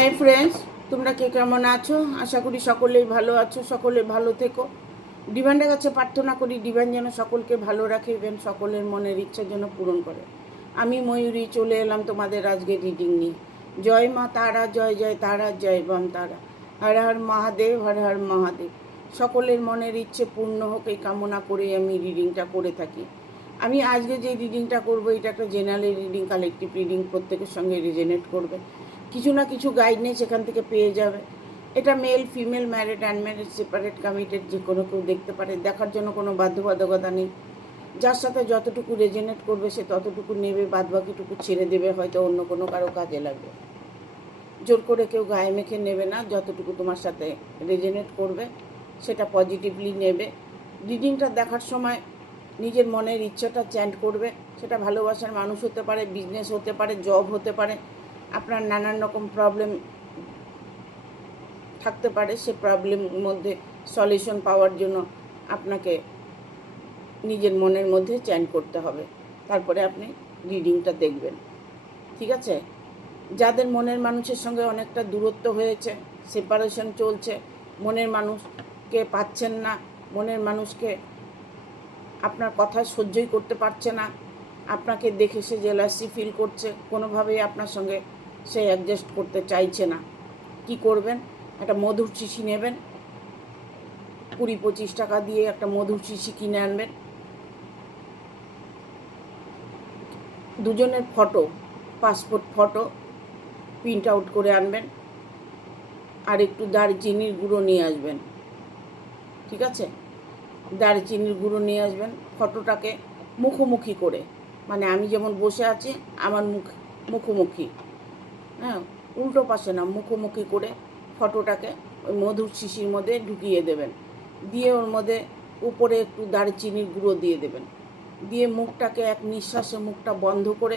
Hi friends, তোমরা কে কেমন আছো? আশা করি সকলেই ভালো আছো, সকলে ভালো থেকো। ডিভাইনের কাছে প্রার্থনা করি ডিভাইন যেন সকলকে ভালো রাখে, ইভেন সকলের মনের ইচ্ছা যেন পূরণ করে। আমি ময়ূরী চলে এলাম তোমাদের আজকে রিডিং নিয়ে। জয় মা তারা, জয় জয় তারা, জয় বাম তারা। হর হর মহাদেব, হর হর মহাদেব। সকলের মনের ইচ্ছে পূর্ণ হোক এই কামনা করেই আমি রিডিংটা করে থাকি। আমি আজকে যে রিডিংটা করব এটা একটা জেনারেল রিডিং, কালেকটিভ রিডিং, প্রত্যেকের সঙ্গে রেজোনেট করবে। কিছু না কিছু গাইডনেস এখান থেকে পেয়ে যাবে। এটা male female, married unmarried, separate committed, যে কোনো কেউ দেখতে পারে। দেখার জন্য কোনো বাধ্যবাধকতা নেই। যার সাথে যতটুকু রেজোনেট করবে সে ততটুকু নেবে, বাদবাকিটুকু ছেড়ে দেবে, হয়তো অন্য কোনো কারো কাজে লাগবে। জোর করে কেউ গায়ে মেখে নেবে না। যতটুকু তোমার সাথে রেজোনেট করবে সেটা পজিটিভলি নেবে। রিডিংটা দেখার সময় নিজের মনের ইচ্ছাটা চ্যান্ট করবে। সেটা ভালোবাসার মানুষ হতে পারে, বিজনেস হতে পারে, জব হতে পারে। আপনার নানান রকম প্রবলেম থাকতে পারে, সে প্রবলেমের মধ্যে সলিউশন পাওয়ার জন্য আপনাকে নিজের মনের মধ্যে চ্যান্ট করতে হবে। তারপরে আপনি রিডিংটা দেখবেন, ঠিক আছে? যাদের মনের মানুষের সঙ্গে অনেকটা দূরত্ব হয়েছে, সেপারেশন চলছে, মনের মানুষকে পাচ্ছেন না, মনের মানুষকে আপনার কথা সহ্যই করতে পারছে না, আপনাকে দেখে সে জেলাসি ফিল করছে, কোনোভাবেই আপনার সঙ্গে সে অ্যাডজাস্ট করতে চাইছে না, কি করবেন? একটা মধুর শিশি নেবেন, 20-25 টাকা দিয়ে একটা মধুর শিশি কিনে আনবেন। দুজনের photo, passport photo print out করে আনবেন, আর একটু দারচিনির গুঁড়ো নিয়ে আসবেন, ঠিক আছে? দারচিনির গুঁড়ো নিয়ে আসবেন। ফটোটাকে মুখোমুখি করে, মানে আমি যেমন বসে আছি আমার মুখোমুখি, হ্যাঁ, উল্টো পাশে না, মুখোমুখি করে ফটোটাকে ওই মধুর শিশির মধ্যে ঢুকিয়ে দেবেন। দিয়ে ওর মধ্যে উপরে একটু দারচিনির গুঁড়ো দিয়ে দেবেন। দিয়ে মুখটাকে এক নিঃশ্বাসে মুখটা বন্ধ করে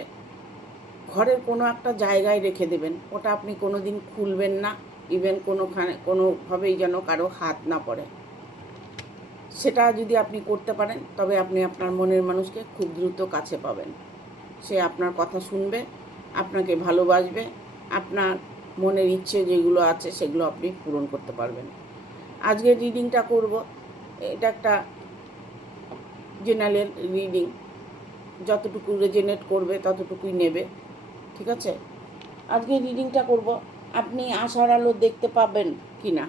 ঘরের কোনো একটা জায়গায় রেখে দেবেন। ওটা আপনি কোনো দিন খুলবেন না, ইভেন কোনোভাবেই যেন কারো হাত না পড়ে। সেটা যদি আপনি করতে পারেন তবে আপনি আপনার মনের মানুষকে খুব দ্রুত কাছে পাবেন। সে আপনার কথা শুনবে, আপনাকে ভালোবাসবে, আপনার মনের ইচ্ছে যেগুলো আছে সেগুলো আপনি পূরণ করতে পারবেন। আজকে রিডিংটা করব, এটা একটা জেনারেল রিডিং, যতটুকু রেজোনেট করবে ততটুকুই নেবে, ঠিক আছে? আজকে রিডিংটা করব, আপনি আশার আলো দেখতে পাবেন কি না,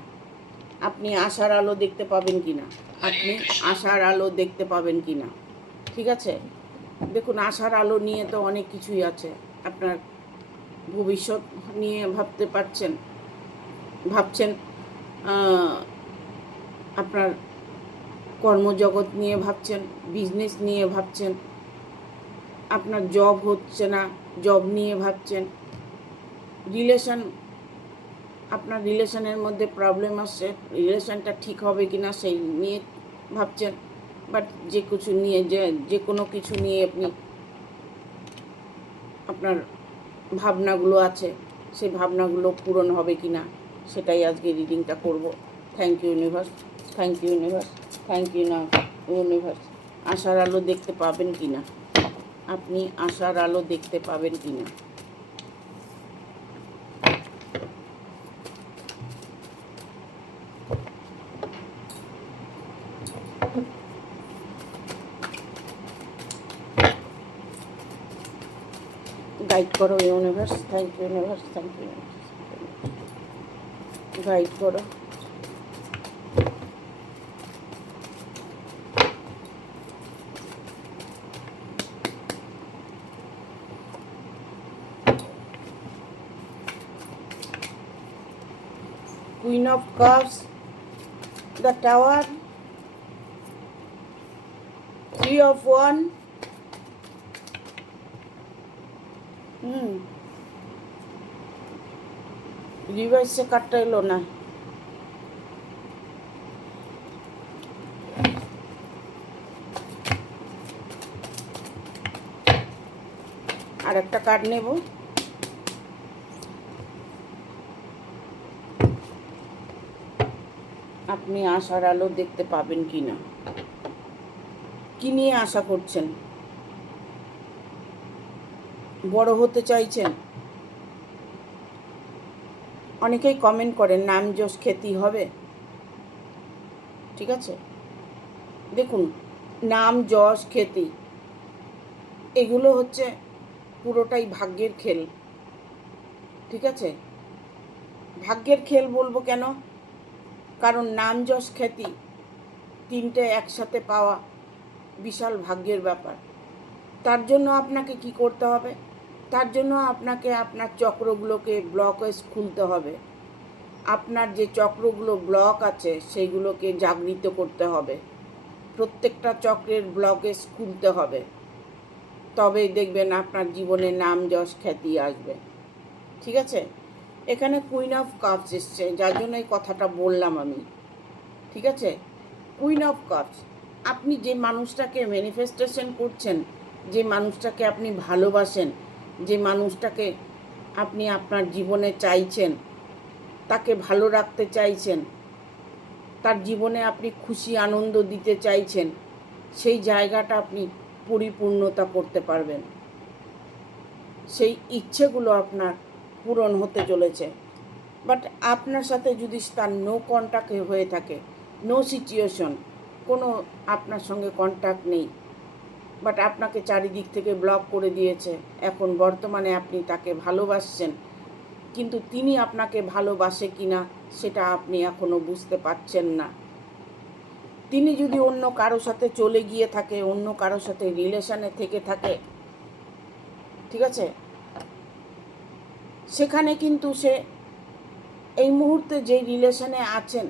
আপনি আশার আলো দেখতে পাবেন কি না, আপনি আশার আলো দেখতে পাবেন কি না, ঠিক আছে? দেখুন, আশার আলো নিয়ে তো অনেক কিছুই আছে। আপনার ভবিষ্যৎ নিয়ে ভাবছেন, আপনার কর্মজগৎ নিয়ে ভাবছেন, বিজনেস নিয়ে ভাবছেন, আপনার জব হচ্ছে না, জব নিয়ে ভাবছেন, আপনার রিলেশনের মধ্যে প্রবলেম আসছে, রিলেশনটা ঠিক হবে কি না সেই নিয়ে ভাবছেন। বাট যে কোনো কিছু নিয়ে আপনি আপনার ভাবনাগুলো আছে, সেই ভাবনাগুলো পূরণ হবে কি না সেটাই আজকে রিডিংটা করব। Thank you universe, thank you universe, thank you না ইউনিভার্স। আশার আলো দেখতে পাবেন কি না, আপনি আশার আলো দেখতে পাবেন কি না। গাইড করো universe, thank you universe, thank you guide করো। Queen of Cups, the Tower, 3 of Wands, রিভার্সে কার্ডটা এলো না। আর একটা কার্ড নেব। আপনি আশার আলো দেখতে পাবেন কি না, কি নিয়ে আশা করছেন? বড় হতে চাইছেন, অনেকেই কমেন্ট করেন নাম যশ খ্যাতি হবে, ঠিক আছে? দেখুন, নাম যশ খ্যাতি এগুলো হচ্ছে পুরোটাই ভাগ্যের খেল, ঠিক আছে? ভাগ্যের খেল বলবো কেন? কারণ নাম যশ খ্যাতি তিনটে একসাথে পাওয়া বিশাল ভাগ্যের ব্যাপার। তার জন্য আপনাকে কি করতে হবে? তার জন্য আপনাকে আপনার চক্রগুলোকে ব্লকেজ খুলতে হবে। আপনার যে চক্রগুলো ব্লক আছে সেইগুলোকে জাগৃত করতে হবে। প্রত্যেকটা চক্রের ব্লকেজ খুলতে হবে, তবেই দেখবেন আপনার জীবনে নাম যশ খ্যাতি আসবে, ঠিক আছে? এখানে কুইন অফ কাপস এসছে, যার জন্য এই কথাটা বললাম আমি, ঠিক আছে? কুইন অফ কাপস, আপনি যে মানুষটাকে ম্যানিফেস্টেশন করছেন, যে মানুষটাকে আপনি ভালোবাসেন, যে মানুষটাকে আপনি আপনার জীবনে চাইছেন, তাকে ভালো রাখতে চাইছেন, তার জীবনে আপনি খুশি আনন্দ দিতে চাইছেন, সেই জায়গাটা আপনি পরিপূর্ণতা করতে পারবেন। সেই ইচ্ছেগুলো আপনার পূরণ হতে চলেছে। বাট আপনার সাথে যদি তার নো কন্ট্যাক্ট হয়ে থাকে, নো সিচুয়েশন, কোনো আপনার সঙ্গে কন্ট্যাক্ট নেই, বাট আপনাকে চারিদিক থেকে ব্লক করে দিয়েছে, এখন বর্তমানে আপনি তাকে ভালোবাসছেন, কিন্তু তিনি আপনাকে ভালোবাসে কিনা সেটা আপনি এখনও বুঝতে পারছেন না। তিনি যদি অন্য কারো সাথে চলে গিয়ে থাকে, অন্য কারোর সাথে রিলেশনে থেকে থাকে, ঠিক আছে, সেখানে কিন্তু সে এই মুহূর্তে যেই রিলেশনে আছেন,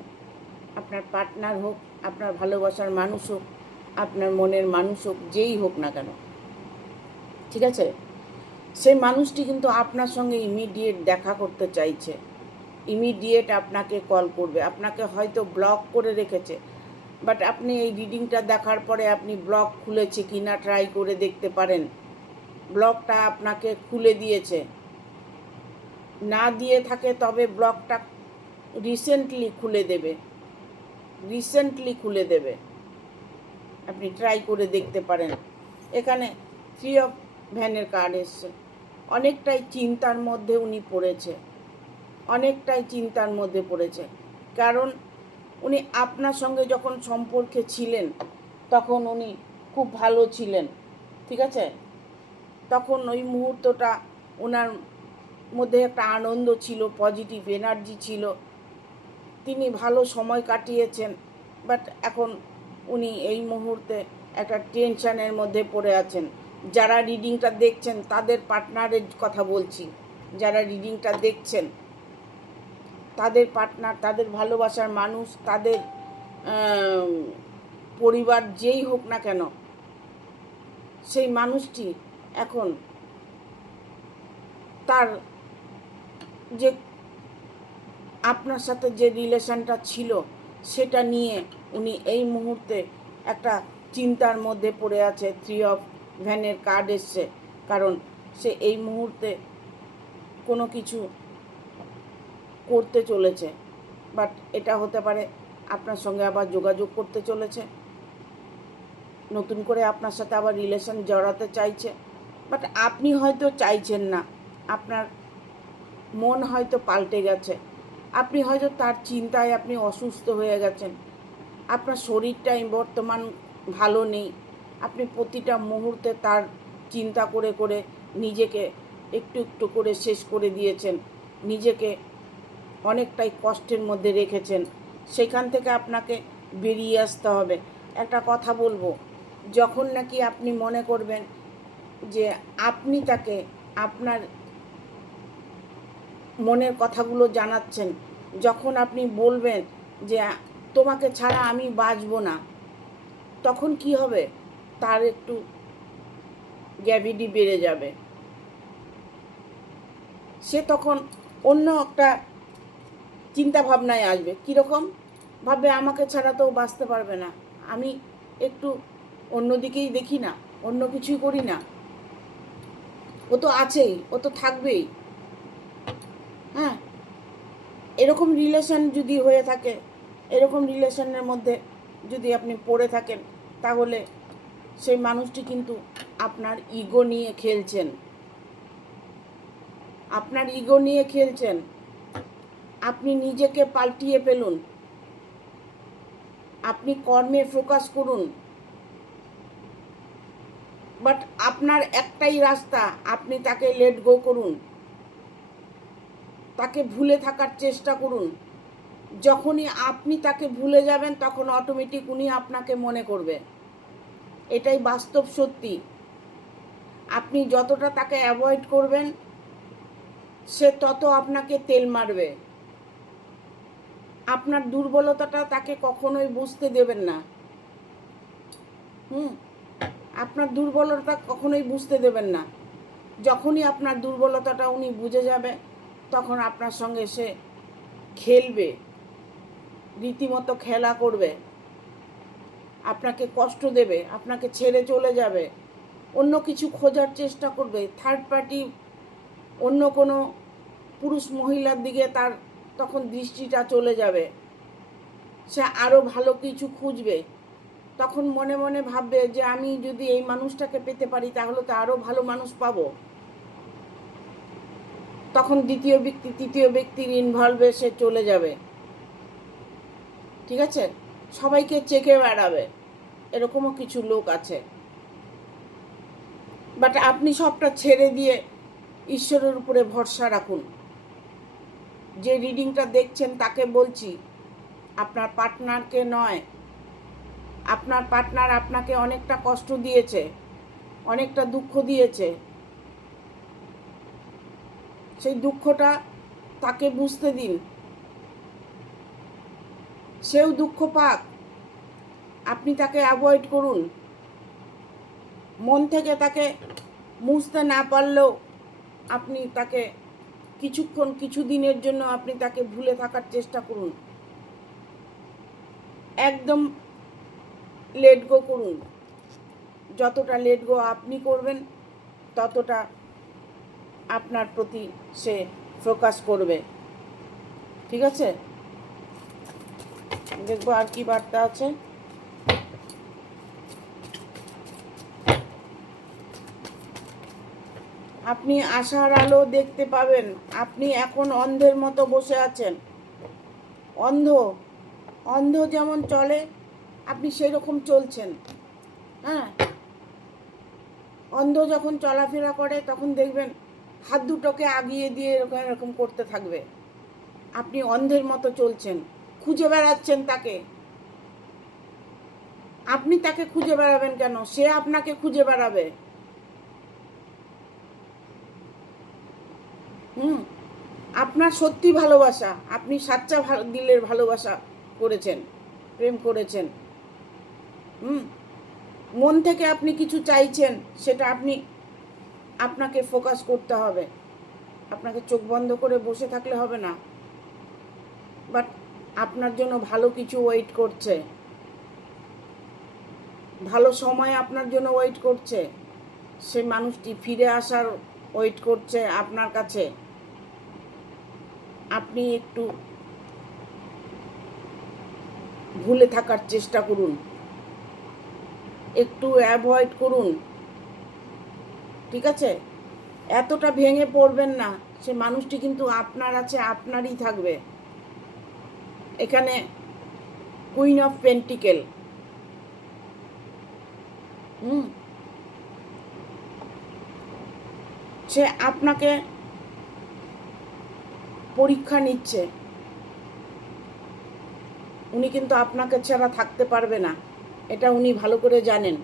আপনার পার্টনার হোক, আপনার ভালোবাসার মানুষ হোক, আপনার মনের মানুষ হোক, যেই হোক না কেন, ঠিক আছে, সেই মানুষটি কিন্তু আপনার সঙ্গে ইমিডিয়েট দেখা করতে চাইছে, ইমিডিয়েট আপনাকে কল করবে। আপনাকে হয়তো ব্লক করে রেখেছে, বাট আপনি এই রিডিংটা দেখার পরে আপনি ব্লক খুলেছে কি না ট্রাই করে দেখতে পারেন। ব্লকটা আপনাকে খুলে দিয়েছে, না দিয়ে থাকে তবে ব্লকটা রিসেন্টলি খুলে দেবে, রিসেন্টলি খুলে দেবে, আপনি ট্রাই করে দেখতে পারেন। এখানে 3 অফ ভ্যানের কার্ড এসছে, অনেকটাই চিন্তার মধ্যে উনি পড়েছে, অনেকটাই চিন্তার মধ্যে পড়েছে, কারণ উনি আপনার সঙ্গে যখন সম্পর্কে ছিলেন তখন উনি খুব ভালো ছিলেন, ঠিক আছে? তখন ওই মুহূর্তটা ওনার মধ্যে একটা আনন্দ ছিল, পজিটিভ এনার্জি ছিল, তিনি ভালো সময় কাটিয়েছেন। বাট এখন উনি এই মুহূর্তে একটা টেনশনের মধ্যে পড়ে আছেন। যারা রিডিংটা দেখছেন তাদের পার্টনারের কথা বলছি, যারা রিডিংটা দেখছেন তাদের পার্টনার, তাদের ভালোবাসার মানুষ, তাদের পরিবার যেই হোক না কেন, সেই মানুষটি এখন তার যে আপনার সাথে যে রিলেশনটা ছিল সেটা নিয়ে উনি এই মুহূর্তে একটা চিন্তার মধ্যে পড়ে আছে। 3 অফ ভ্যানের কার্ড এসছে, কারণ সে এই মুহূর্তে কোনো কিছু করতে চলেছে, বাট এটা হতে পারে আপনার সঙ্গে আবার যোগাযোগ করতে চলেছে, নতুন করে আপনার সাথে আবার রিলেশন জড়াতে চাইছে, বাট আপনি হয়তো চাইছেন না, আপনার মন হয়তো পাল্টে গেছে, আপনি হয়তো তার চিন্তায় আপনি অসুস্থ হয়ে গেছেন, আপনার শরীরটাই বর্তমান ভালো নেই, আপনি প্রতিটা মুহূর্তে তার চিন্তা করে করে নিজেকে একটু একটু করে শেষ করে দিয়েছেন, নিজেকে অনেকটাই কষ্টের মধ্যে রেখেছেন, সেখান থেকে আপনাকে বেরিয়ে আসতে হবে। একটা কথা বলবো, যখন নাকি আপনি মনে করবেন যে আপনি তাকে আপনার মনের কথাগুলো জানাচ্ছেন, যখন আপনি বলবেন যে তোমাকে ছাড়া আমি বাঁচবো না, তখন কি হবে, তার একটু গ্র্যাভিটি বেড়ে যাবে, সে তখন অন্য একটা চিন্তা ভাবনায় আসবে। কীরকম ভাববে, আমাকে ছাড়া তো বাঁচতে পারবে না, আমি একটু অন্যদিকেই দেখি না, অন্য কিছুই করি না, ও তো আছেই, ও তো থাকবেই। হ্যাঁ, এরকম রিলেশন যদি হয়ে থাকে, এরকম রিলেশনের মধ্যে যদি আপনি পড়ে থাকেন, তাহলে সেই মানুষটি কিন্তু আপনার ইগো নিয়ে খেলছেন, আপনার ইগো নিয়ে খেলছেন। আপনি নিজেকে পাল্টিয়ে ফেলুন, আপনি কর্মে ফোকাস করুন। বাট আপনার একটাই রাস্তা, আপনি তাকে লেট গো করুন, তাকে ভুলে থাকার চেষ্টা করুন। যখনই আপনি তাকে ভুলে যাবেন তখন অটোমেটিক উনি আপনাকে মনে করবে। এটাই বাস্তব সত্যি। আপনি যতটা তাকে অ্যাভয়েড করবেন সে তত আপনাকে তেল মারবে। আপনার দুর্বলতাটা তাকে কখনোই বুঝতে দেবেন না। আপনার দুর্বলতা কখনোই বুঝতে দেবেন না। যখনই আপনার দুর্বলতাটা উনি বুঝে যাবে তখন আপনার সঙ্গে সে খেলবে, রীতিমতো খেলা করবে, আপনাকে কষ্ট দেবে, আপনাকে ছেড়ে চলে যাবে, অন্য কিছু খোঁজার চেষ্টা করবে। থার্ড পার্টি অন্য কোনো পুরুষ মহিলার দিকে তার তখন দৃষ্টিটা চলে যাবে। সে আরও ভালো কিছু খুঁজবে। তখন মনে মনে ভাববে যে আমি যদি এই মানুষটাকে পেতে পারি তাহলে তো আরও ভালো মানুষ পাবো। তখন দ্বিতীয় ব্যক্তি তৃতীয় ব্যক্তির ইনভলভে সে চলে যাবে। ঠিক আছে, সবাইকে চেকে বেড়াবে, এরকমও কিছু লোক আছে। বাট আপনি সবটা ছেড়ে দিয়ে ঈশ্বরের উপরে ভরসা রাখুন। যে রিডিংটা দেখছেন তাকে বলছি, আপনার পার্টনারকে নয়। আপনার পার্টনার আপনাকে অনেকটা কষ্ট দিয়েছে, অনেকটা দুঃখ দিয়েছে। সেই দুঃখটা তাকে বুঝতে দিন, সেও দুঃখ পাক। আপনি তাকে অ্যাভয়েড করুন। মন থেকে তাকে মুছতে না পারলেও আপনি তাকে কিছুক্ষণ কিছু দিনের জন্য আপনি তাকে ভুলে থাকার চেষ্টা করুন। একদম লেট গো করুন। যতটা লেট গো আপনি করবেন ততটা আপনার প্রতি সে ফোকাস করবে। ঠিক আছে, দেখবো আর কি বার্তা আছে। আপনি আশার আলো দেখতে পাবেন। আপনি এখন অন্ধের মতো বসে আছেন। অন্ধ যেমন চলে আপনি সেই রকম চলছেন। হ্যাঁ, অন্ধ যখন চলাফেরা করে তখন দেখবেন হাত দুটোকে আগিয়ে দিয়ে এরকম এরকম করতে থাকবে। আপনি অন্ধের মতো চলছেন, খুঁজে বেড়াচ্ছেন তাকে। আপনি তাকে খুঁজে বেড়াবেন কেন? সে আপনাকে খুঁজে বেড়াবে। আপনার সত্যি ভালোবাসা, আপনি সাচ্চা দিলের ভালোবাসা করেছেন, প্রেম করেছেন। মন থেকে আপনি কিছু চাইছেন, সেটা আপনাকে ফোকাস করতে হবে। আপনাকে চোখ বন্ধ করে বসে থাকলে হবে না। বাট আপনার জন্য ভালো কিছু ওয়েট করছে, ভালো সময় আপনার জন্য ওয়েট করছে। সেই মানুষটি ফিরে আসার ওয়েট করছে আপনার কাছে। আপনি একটু ভুলে থাকার চেষ্টা করুন, একটু অ্যাভয়েড করুন। ঠিক আছে, এতটা ভেঙে পড়বেন না। সে মানুষটি কিন্তু আপনার আছে, আপনারই থাকবে। এখানে কুইন অফ পেন্টিকেল। সে আপনাকে পরীক্ষা নিচ্ছে। উনি কিন্তু আপনাকে ছাড়া থাকতে পারবে না, এটা উনি ভালো করে জানেন।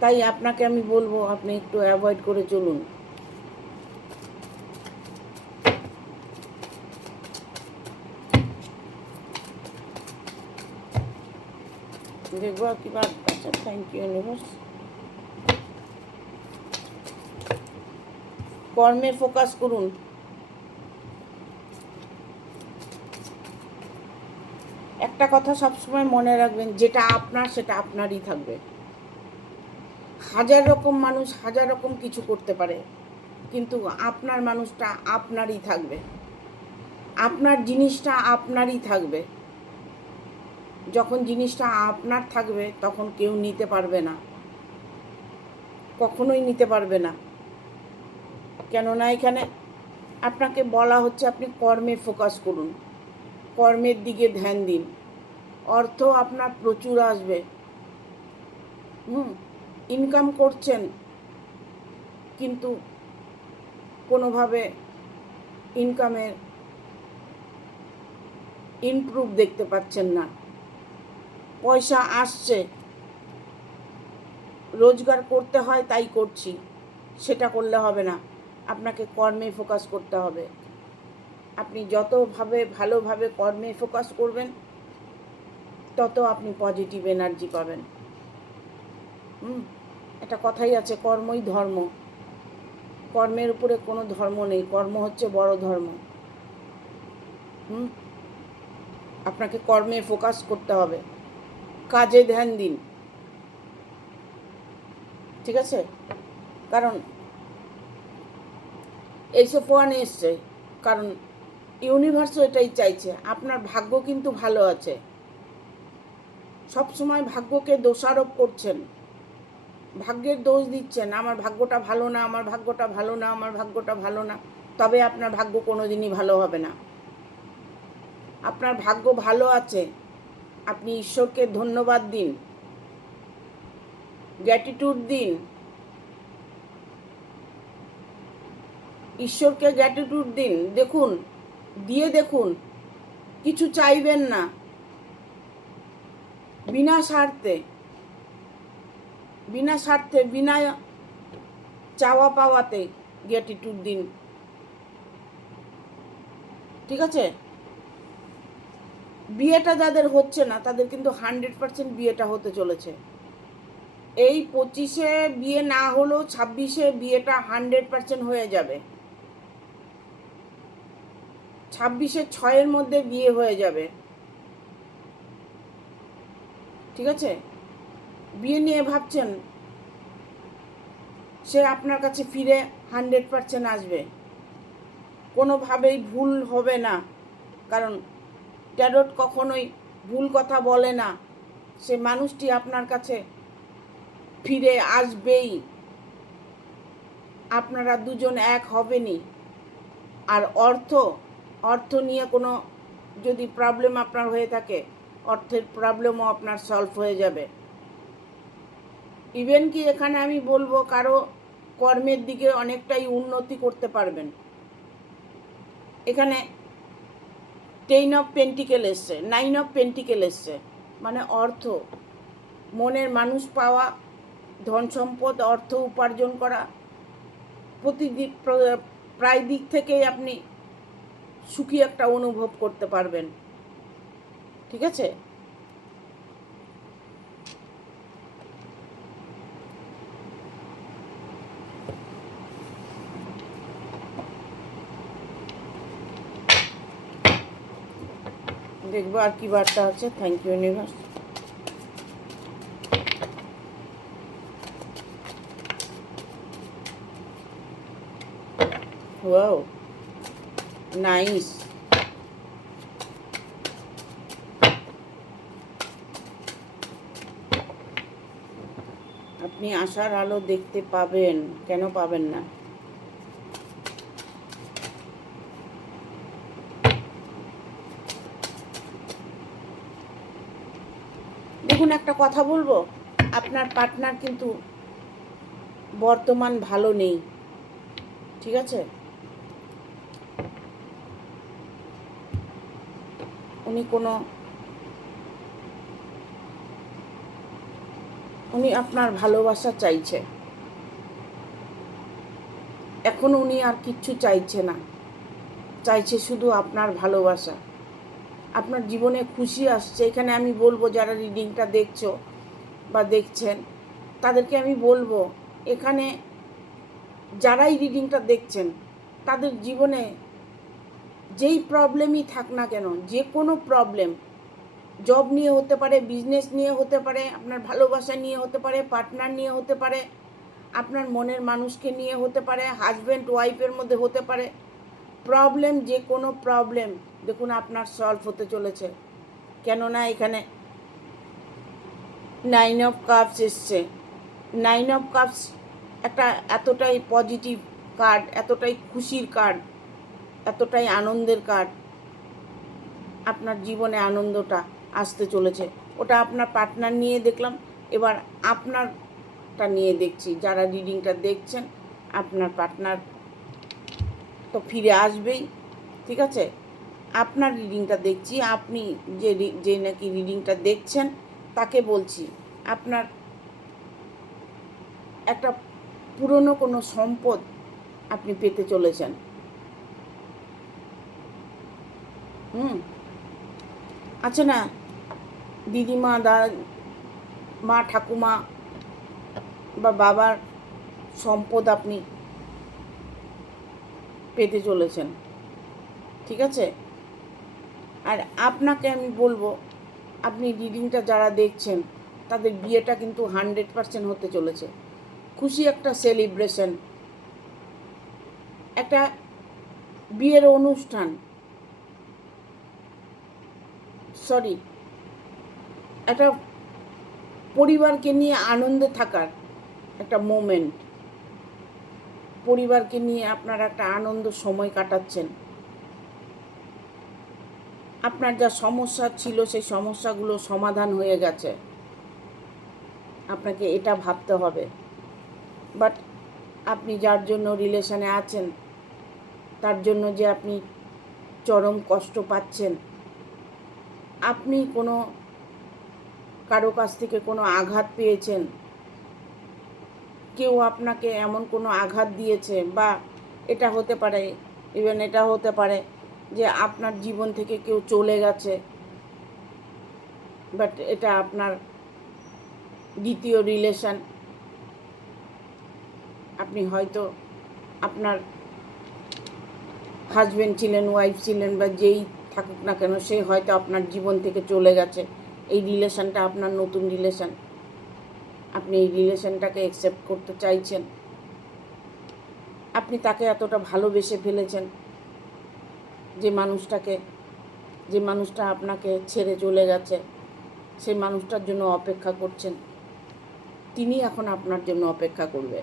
তাই আপনাকে আমি বলবো আপনি একটু অ্যাভয়েড করে চলুন। দেখবো কি বার্তা আছে। Thank you universe. কর্মে ফোকাস করুন। একটা কথা সবসময় মনে রাখবেন, যেটা আপনার সেটা আপনারই থাকবে। হাজার রকম মানুষ হাজার রকম কিছু করতে পারে, কিন্তু আপনার মানুষটা আপনারই থাকবে, আপনার জিনিসটা আপনারই থাকবে। যখন জিনিসটা আপনার থাকবে তখন কেউ নিতে পারবে না, কখনোই নিতে পারবে না। কেননা এখানে আপনাকে বলা হচ্ছে আপনি কর্মে ফোকাস করুন, কর্মের দিকে ধ্যান দিন। অর্থ আপনার প্রচুর আসবে। ইনকাম করছেন কিন্তু কোনোভাবে ইনকামের ইমপ্রুভ দেখতে পাচ্ছেন না। পয়সা আসছে, রোজগার করতে হয় তাই করছি, সেটা করলে হবে না, আপনাকে কর্মে ফোকাস করতে হবে। আপনি যতভাবে ভালোভাবে কর্মে ফোকাস করবেন তত আপনি পজিটিভ এনার্জি পাবেন। একটা কথাই আছে, কর্মই ধর্ম। কর্মের উপরে কোনো ধর্ম নেই, কর্ম হচ্ছে বড় ধর্ম। আপনাকে কর্মে ফোকাস করতে হবে, কাজে ধ্যান দিন, ঠিক আছে? কারণ এইসব ওয়ান এসছে, কারণ ইউনিভার্সও এটাই চাইছে। আপনার ভাগ্য কিন্তু ভালো আছে, সবসময় ভাগ্যকে দোষারোপ করছেন, ভাগ্যের দোষ দিচ্ছেন, আমার ভাগ্যটা ভালো না, আমার ভাগ্যটা ভালো না, আমার ভাগ্যটা ভালো না। তবে আপনার ভাগ্য কোনো দিনই ভালো হবে না। আপনার ভাগ্য ভালো আছে, আপনি ঈশ্বরকে ধন্যবাদ দিন, গ্র্যাটিটিউড দিন, ঈশ্বরকে গ্র্যাটিটিউড দিন। দেখুন, দিয়ে দেখুন, কিছু চাইবেন না, বিনা স্বার্থে, বিনা স্বার্থে, বিনা চাওয়া পাওয়াতে গ্র্যাটিটিউড দিন, ঠিক আছে? বিয়েটা যাদের হচ্ছে না তাদের কিন্তু 100% বিয়েটা হতে চলেছে। এই 25-এ বিয়ে না হলেও 26-এ বিয়েটা 100% হয়ে যাবে। 26-এর 6-এর মধ্যে বিয়ে হয়ে যাবে, ঠিক আছে? বিয়ে নিয়ে ভাবছেন, সে আপনার কাছে ফিরে 100% আসবে, কোনোভাবেই ভুল হবে না। কারণ ট্যারোট কখনোই ভুল কথা বলে না, সে মানুষটি আপনার কাছে ফিরে আসবেই, আপনারা দুজন এক হবেনই। আর অর্থ নিয়ে কোনো যদি প্রবলেম আপনার হয়ে থাকে, অর্থের প্রবলেমও আপনার সলভ হয়ে যাবে। ইভেন কি এখানে আমি বলবো কারো কর্মের দিকে অনেকটাই উন্নতি করতে পারবেন। এখানে 10 অফ পেন্টিকেল এসছে, 9 অফ পেন্টিকেল এসছে, মানে অর্থ, মনের মানুষ পাওয়া, ধন সম্পদ, অর্থ উপার্জন করা, প্রতিদিক প্রায় দিক থেকেই আপনি সুখী একটা অনুভব করতে পারবেন, ঠিক আছে? দেখবো আর কি বার্তা আছে। Thank you universe. Wow, nice. আপনি আশার আলো দেখতে পাবেন, কেন পাবেন না? দেখুন, একটা কথা বলবো, আপনার পার্টনার কিন্তু বর্তমান ভালো নেই, ঠিক আছে? উনি আপনার ভালোবাসা চাইছে, এখন উনি আর কিচ্ছু চাইছে না, চাইছে শুধু আপনার ভালোবাসা। আপনার জীবনে খুশি আসছে। এখানে আমি বলবো, যারা রিডিংটা দেখছো বা দেখছেন তাদেরকে আমি বলবো, এখানে যারাই রিডিংটা দেখছেন তাদের জীবনে যেই প্রবলেমই থাক না কেন, যে কোনো প্রবলেম, জব নিয়ে হতে পারে, বিজনেস নিয়ে হতে পারে, আপনার ভালোবাসা নিয়ে হতে পারে, পার্টনার নিয়ে হতে পারে, আপনার মনের মানুষকে নিয়ে হতে পারে, হাজব্যান্ড ওয়াইফের মধ্যে হতে পারে, প্রবলেম, যে কোনো প্রবলেম দেখুন আপনার সলভ হতে চলেছে। কেননা এখানে 9 অফ কাপস এসছে। 9 অফ কাপস একটা এতটাই পজিটিভ কার্ড, এতটাই খুশির কার্ড, এতটাই আনন্দের কার্ড, আপনার জীবনে আনন্দটা আসতে চলেছে। ওটা আপনার পার্টনার নিয়ে দেখলাম, এবার আপনারটা নিয়ে দেখছি। যারা রিডিংটা দেখছেন, আপনার পার্টনার তো ফিরে আসবেই, ঠিক আছে? আপনার রিডিংটা দেখছি, আপনি যে নাকি রিডিংটা দেখছেন তাকে বলছি, আপনার একটা পুরনো কোনো সম্পদ আপনি পেতে চলেছেন। আছে না, দিদিমা, মা, ঠাকুমা বা বাবার সম্পদ আপনি পেতে চলেছেন, ঠিক আছে? আর আপনাকে আমি বলবো, আপনি রিডিংটা যারা দেখছেন তাদের বিয়েটা কিন্তু 100% হতে চলেছে। খুশি একটা সেলিব্রেশন, একটা বিয়ের অনুষ্ঠান, একটা পরিবারকে নিয়ে আনন্দে থাকার একটা মোমেন্ট, পরিবারকে নিয়ে আপনারা একটা আনন্দ সময় কাটাচ্ছেন। আপনার যা সমস্যা ছিল সেই সমস্যাগুলো সমাধান হয়ে গেছে, আপনাকে এটা ভাবতে হবে। বাট আপনি যার জন্য রিলেশনে আছেন তার জন্য যে আপনি চরম কষ্ট পাচ্ছেন, আপনি কোনো কারো কাছ থেকে কোনো আঘাত পেয়েছেন, কেউ আপনাকে এমন কোনো আঘাত দিয়েছে, বা এটা হতে পারে, ইভেন এটা হতে পারে যে আপনার জীবন থেকে কেউ চলে গেছে, বাট এটা আপনার দ্বিতীয় রিলেশন। আপনি হয়তো আপনার হাজব্যান্ড ছিলেন, ওয়াইফ ছিলেন, বা যেই থাকুক না কেন, সে হয়তো আপনার জীবন থেকে চলে গেছে। এই রিলেশনটা আপনার নতুন রিলেশন, আপনি এই রিলেশনটাকে অ্যাকসেপ্ট করতে চাইছেন। আপনি তাকে এতটা ভালোবেসে ফেলেছেন, যে মানুষটা আপনাকে ছেড়ে চলে গেছে, সেই মানুষটার জন্য অপেক্ষা করছেন। তিনি এখন আপনার জন্য অপেক্ষা করবে।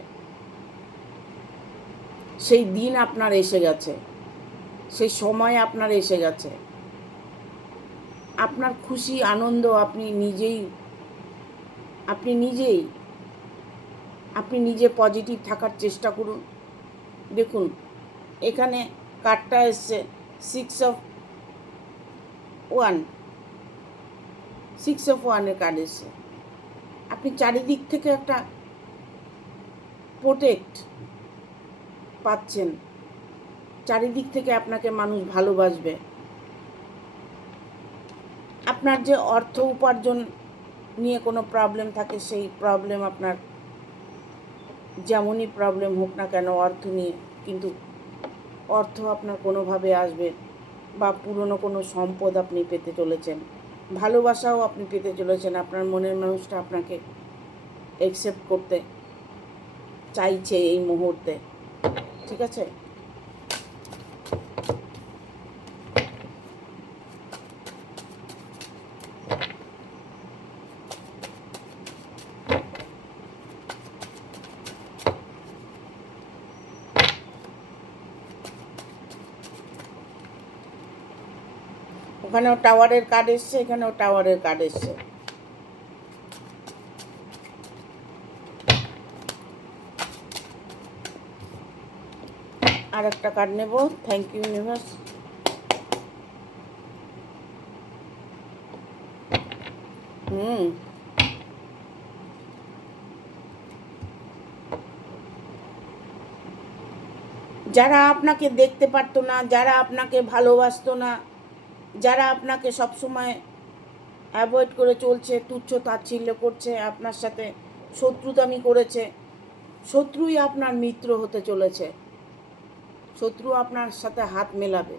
সেই দিন আপনার এসে গেছে, সেই সময় আপনার এসে গেছে। আপনার খুশি আনন্দ আপনি নিজে পজিটিভ থাকার চেষ্টা করুন। দেখুন, এখানে কার্ডটা এসছে 6 of 1 কার্ড এসছে। আপনি চারিদিক থেকে একটা প্রোটেক্ট পাচ্ছেন, চারিদিক থেকে আপনাকে মানুষ ভালোবাসবে। আপনার যে অর্থ উপার্জন নিয়ে কোনো প্রবলেম থাকে, সেই প্রবলেম আপনার যেমনই প্রবলেম হোক না কেন অর্থ নিয়ে, কিন্তু অর্থ আপনার কোনোভাবে আসবে, বা পুরনো কোনো সম্পদ আপনি পেতে চলেছেন, ভালোবাসাও আপনি পেতে চলেছেন। আপনার মনের মানুষটা আপনাকে অ্যাকসেপ্ট করতে চাইছে এই মুহূর্তে, ঠিক আছে? ওখানেও টাওয়ারের কার্ড এসছে, এখানেও টাওয়ারের কার্ড এসছে। আর একটা কার্ড নেব। Thank you universe. যারা আপনাকে দেখতে পারতো না, যারা আপনাকে ভালোবাসতো না, যারা আপনাকে সবসময় অ্যাভয়েড করে চলছে, তুচ্ছ তাচ্ছিল্য করছে, আপনার সাথে শত্রুতামি করেছে, শত্রুই আপনার মিত্র হতে চলেছে। শত্রু আপনার সাথে হাত মেলাবে।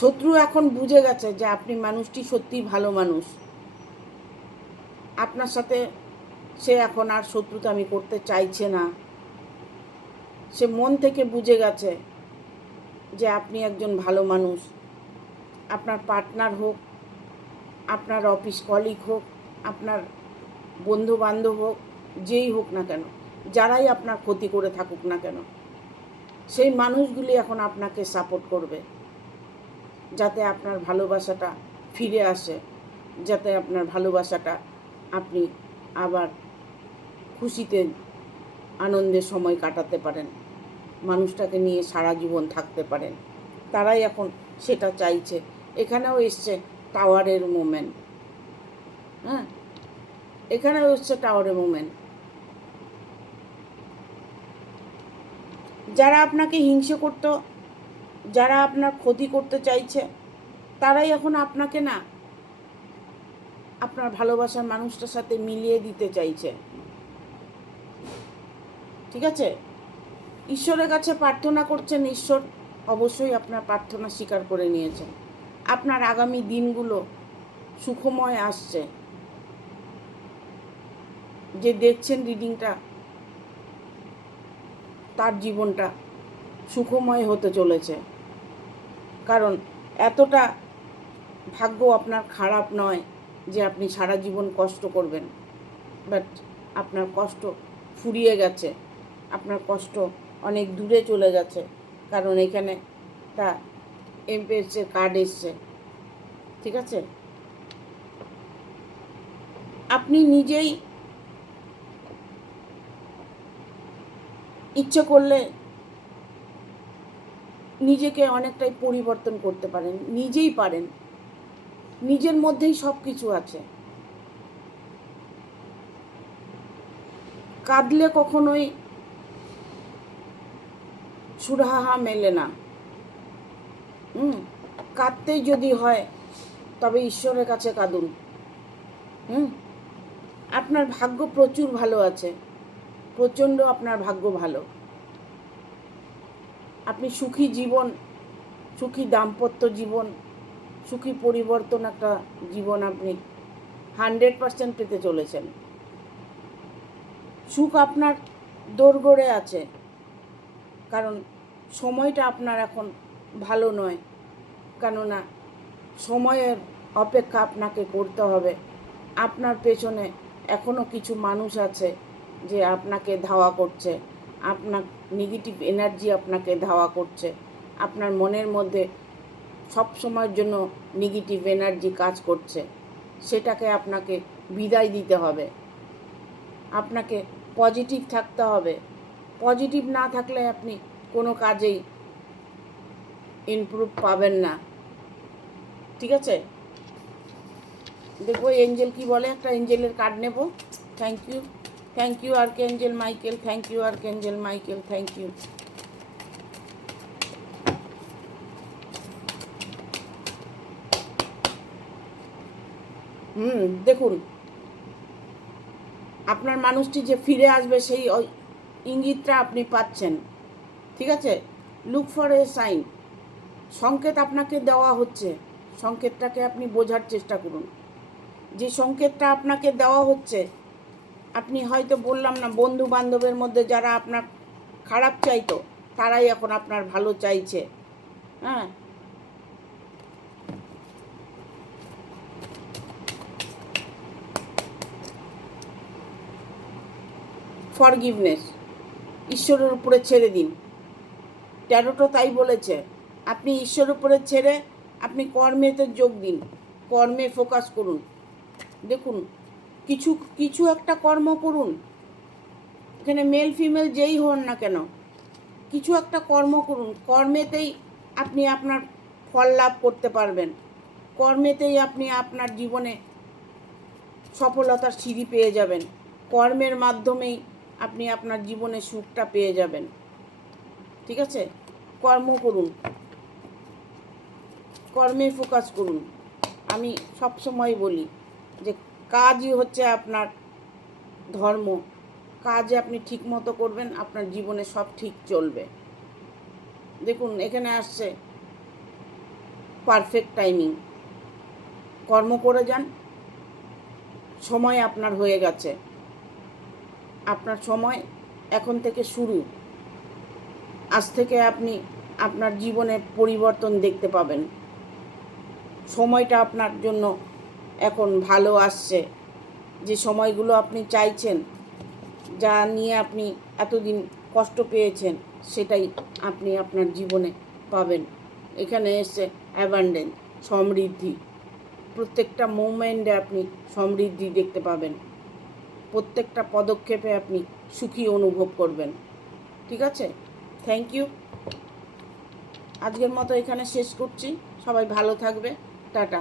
শত্রু এখন বুঝে গেছে যে আপনি মানুষটি সত্যিই ভালো মানুষ। আপনার সাথে সে এখন আর শত্রুতামি করতে চাইছে না। সে মন থেকে বুঝে গেছে যে আপনি একজন ভালো মানুষ। আপনার পার্টনার হোক, আপনার অফিস কলিগ হোক, আপনার বন্ধু বান্ধব হোক, যেই হোক না কেন, যারাই আপনার ক্ষতি করে থাকুক না কেন, সেই মানুষগুলি এখন আপনাকে সাপোর্ট করবে, যাতে আপনার ভালোবাসাটা ফিরে আসে, যাতে আপনার ভালোবাসাটা আপনি আবার খুশিতে আনন্দে সময় কাটাতে পারেন, মানুষটাকে নিয়ে সারা জীবন থাকতে পারেন। তারাই এখন সেটা চাইছে। এখানেও এসছে টাওয়ারের মুভমেন্ট। হ্যাঁ, এখানেও এসছে টাওয়ারের মুভমেন্ট। যারা আপনাকে হিংসে করতো, যারা আপনার ক্ষতি করতে চাইছে, তারাই এখন আপনাকে না আপনার ভালোবাসার মানুষটার সাথে মিলিয়ে দিতে চাইছে। ঠিক আছে, ঈশ্বরের কাছে প্রার্থনা করছেন, ঈশ্বর অবশ্যই আপনার প্রার্থনা স্বীকার করে নিয়েছেন। আপনার আগামী দিনগুলো সুখময় আসছে। যে দেখছেন রিডিংটা, তার জীবনটা সুখময় হতে চলেছে, কারণ এতটা ভাগ্য আপনার খারাপ নয় যে আপনি সারা জীবন কষ্ট করবেন। বাট আপনার কষ্ট ফুরিয়ে গেছে, আপনার কষ্ট অনেক দূরে চলে গেছে, কারণ এখানে তা এমপ্রেসের কার্ড এসছে। ঠিক আছে, আপনি নিজেই ইচ্ছে করলে নিজেকে অনেকটাই পরিবর্তন করতে পারেন, নিজেই পারেন, নিজের মধ্যেই সব কিছু আছে। কাঁদলে কখনোই সুরাহা মেলে না। কাঁদতেই যদি হয় তবে ঈশ্বরের কাছে কাঁদুন। আপনার ভাগ্য প্রচুর ভালো আছে, প্রচণ্ড আপনার ভাগ্য ভালো। আপনি সুখী জীবন, সুখী দাম্পত্য জীবন, সুখী পরিবর্তন একটা জীবন আপনি 100% পেতে চলেছেন। সুখ আপনার দোরগোড়ে আছে, কারণ সময়টা আপনার এখন ভালো নয়, কেননা সময়ের অপেক্ষা আপনাকে করতে হবে। আপনার পেছনে এখনও কিছু মানুষ আছে যে আপনাকে ধাওয়া করছে, আপনার নেগেটিভ এনার্জি আপনাকে ধাওয়া করছে। আপনার মনের মধ্যে সব সময়ের জন্য নেগেটিভ এনার্জি কাজ করছে, সেটাকে আপনাকে বিদায় দিতে হবে। আপনাকে পজিটিভ থাকতে হবে। পজিটিভ না থাকলে আপনি কোনো কাজেই ইমপ্রুভ পাবেন না। ঠিক আছে, দেখবো এঞ্জেল কি বলে। একটা এঞ্জেলের কার্ড নেব। Thank you, thank you archangel Michael, thank you archangel Michael, thank you. দেখুন, আপনার মানুষটি যে ফিরে আসবে সেই ইঙ্গিতটা আপনি পাচ্ছেন। ঠিক আছে, লুক ফর এ সাইন। সংকেত আপনাকে দেওয়া হচ্ছে, সংকেতটাকে আপনি বোঝার চেষ্টা করুন। যে সংকেতটা আপনাকে দেওয়া হচ্ছে, আপনি হয়তো বললাম না, বন্ধু বান্ধবের মধ্যে যারা আপনার খারাপ চাইতো, তারাই এখন আপনার ভালো চাইছে। হ্যাঁ, ফরগিভনেস, ঈশ্বরের উপরে ছেড়ে দিন। ট্যারোটো তাই বলেছে, আপনি ঈশ্বরের উপরে ছেড়ে আপনি কর্মেতে যোগ দিন, কর্মে ফোকাস করুন। দেখুন, কিছু কিছু একটা কর্ম করুন। এখানে মেল ফিমেল যেই হন না কেন, কিছু একটা কর্ম করুন। কর্মেতেই আপনি আপনার ফল লাভ করতে পারবেন। কর্মেতেই আপনি আপনার জীবনে সফলতার সিঁড়ি পেয়ে যাবেন। কর্মের মাধ্যমেই আপনি আপনার জীবনে সুখটা পেয়ে যাবেন। ঠিক আছে, কর্ম করুন, কর্মে ফোকাস করুন। আমি সব সময় বলি যে কাজই হচ্ছে আপনার ধর্ম। কাজ আপনি ঠিক মতো করবেন, আপনার জীবনে সব ঠিক চলবে। দেখুন, এখানে আসছে পারফেক্ট টাইমিং। কর্ম করে যান, সময় আপনার হয়ে গেছে। আপনার সময় এখন থেকে শুরু। আজ থেকে আপনি আপনার জীবনে পরিবর্তন দেখতে পাবেন। সময়টা আপনার জন্য এখন ভালো আসছে। যে সময়গুলো আপনি চাইছেন, যা নিয়ে আপনি এতদিন কষ্ট পেয়েছেন সেটাই আপনি আপনার জীবনে পাবেন। এখানে এসছে অ্যাবান্ডেন্স, সমৃদ্ধি। প্রত্যেকটা মোমেন্টে আপনি সমৃদ্ধি দেখতে পাবেন, প্রত্যেকটা পদক্ষেপে আপনি সুখী অনুভব করবেন। ঠিক আছে, থ্যাংক ইউ। আজকের মতো এখানে শেষ করছি। সবাই ভালো থাকবে, টাটা।